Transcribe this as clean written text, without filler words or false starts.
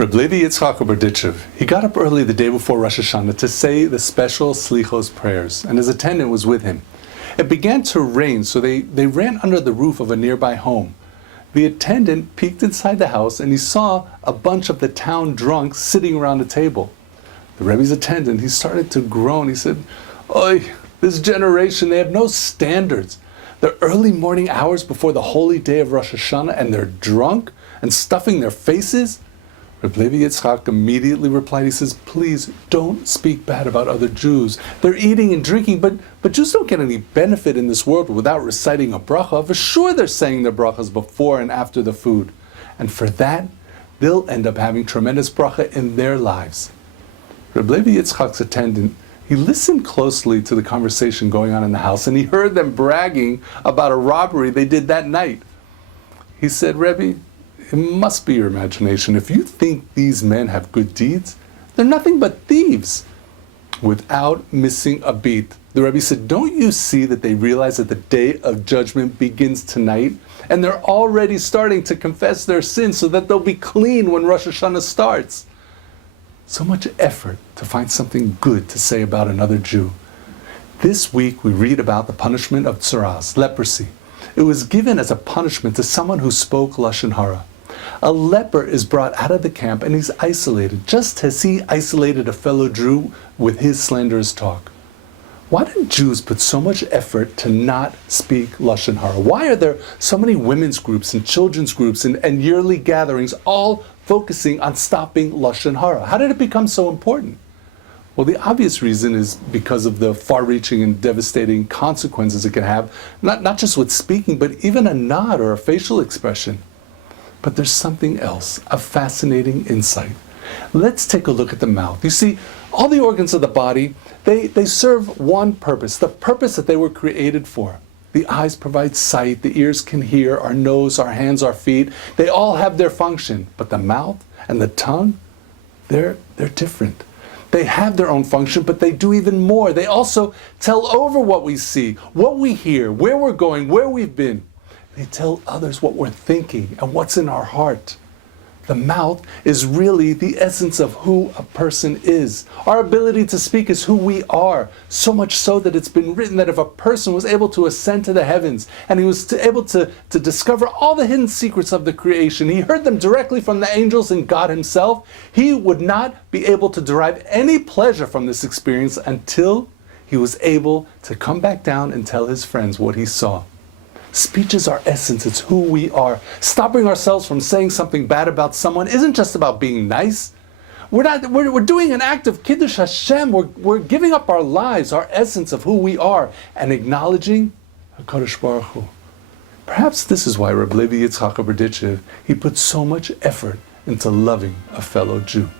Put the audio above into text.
Reb Levi Yitzchak Berditchev, he got up early the day before Rosh Hashanah to say the special Slichos prayers, and his attendant was with him. It began to rain, so they ran under the roof of a nearby home. The attendant peeked inside the house and he saw a bunch of the town drunks sitting around a table. The Rebbe's attendant, he started to groan. He said, "Oy, this generation, they have no standards. The early morning hours before the holy day of Rosh Hashanah, and they're drunk and stuffing their faces?" Reb Levi Yitzchak immediately replied, he says, "Please don't speak bad about other Jews. They're eating and drinking, but Jews don't get any benefit in this world without reciting a bracha. For sure they're saying their brachas before and after the food. And for that, they'll end up having tremendous bracha in their lives." Reb Levi Yitzchak's attendant, he listened closely to the conversation going on in the house, and he heard them bragging about a robbery they did that night. He said, "Rebbe, it must be your imagination. If you think these men have good deeds, they're nothing but thieves." Without missing a beat, the Rebbe said, "Don't you see that they realize that the day of judgment begins tonight? And they're already starting to confess their sins so that they'll be clean when Rosh Hashanah starts." So much effort to find something good to say about another Jew. This week we read about the punishment of Metzora, leprosy. It was given as a punishment to someone who spoke Lashon Hara. A leper is brought out of the camp and he's isolated, just as he isolated a fellow Jew with his slanderous talk. Why do Jews put so much effort to not speak Lashon Hara? Why are there so many women's groups and children's groups and yearly gatherings all focusing on stopping Lashon Hara? How did it become so important? Well, the obvious reason is because of the far-reaching and devastating consequences it can have, not just with speaking, but even a nod or a facial expression. But there's something else, a fascinating insight. Let's take a look at the mouth. You see, all the organs of the body, they serve one purpose, the purpose that they were created for. The eyes provide sight, the ears can hear, our nose, our hands, our feet, they all have their function. But the mouth and the tongue, they're different. They have their own function, but they do even more. They also tell over what we see, what we hear, where we're going, where we've been. They tell others what we're thinking and what's in our heart. The mouth is really the essence of who a person is. Our ability to speak is who we are, so much so that it's been written that if a person was able to ascend to the heavens and he was able to discover all the hidden secrets of the creation, he heard them directly from the angels and God himself, he would not be able to derive any pleasure from this experience until he was able to come back down and tell his friends what he saw. Speech is our essence, it's who we are. Stopping ourselves from saying something bad about someone isn't just about being nice. We're doing an act of Kiddush Hashem. We're giving up our lives, our essence of who we are, and acknowledging HaKadosh Baruch Hu. Perhaps this is why Reb Levi Yitzchak Berditchev, he put so much effort into loving a fellow Jew.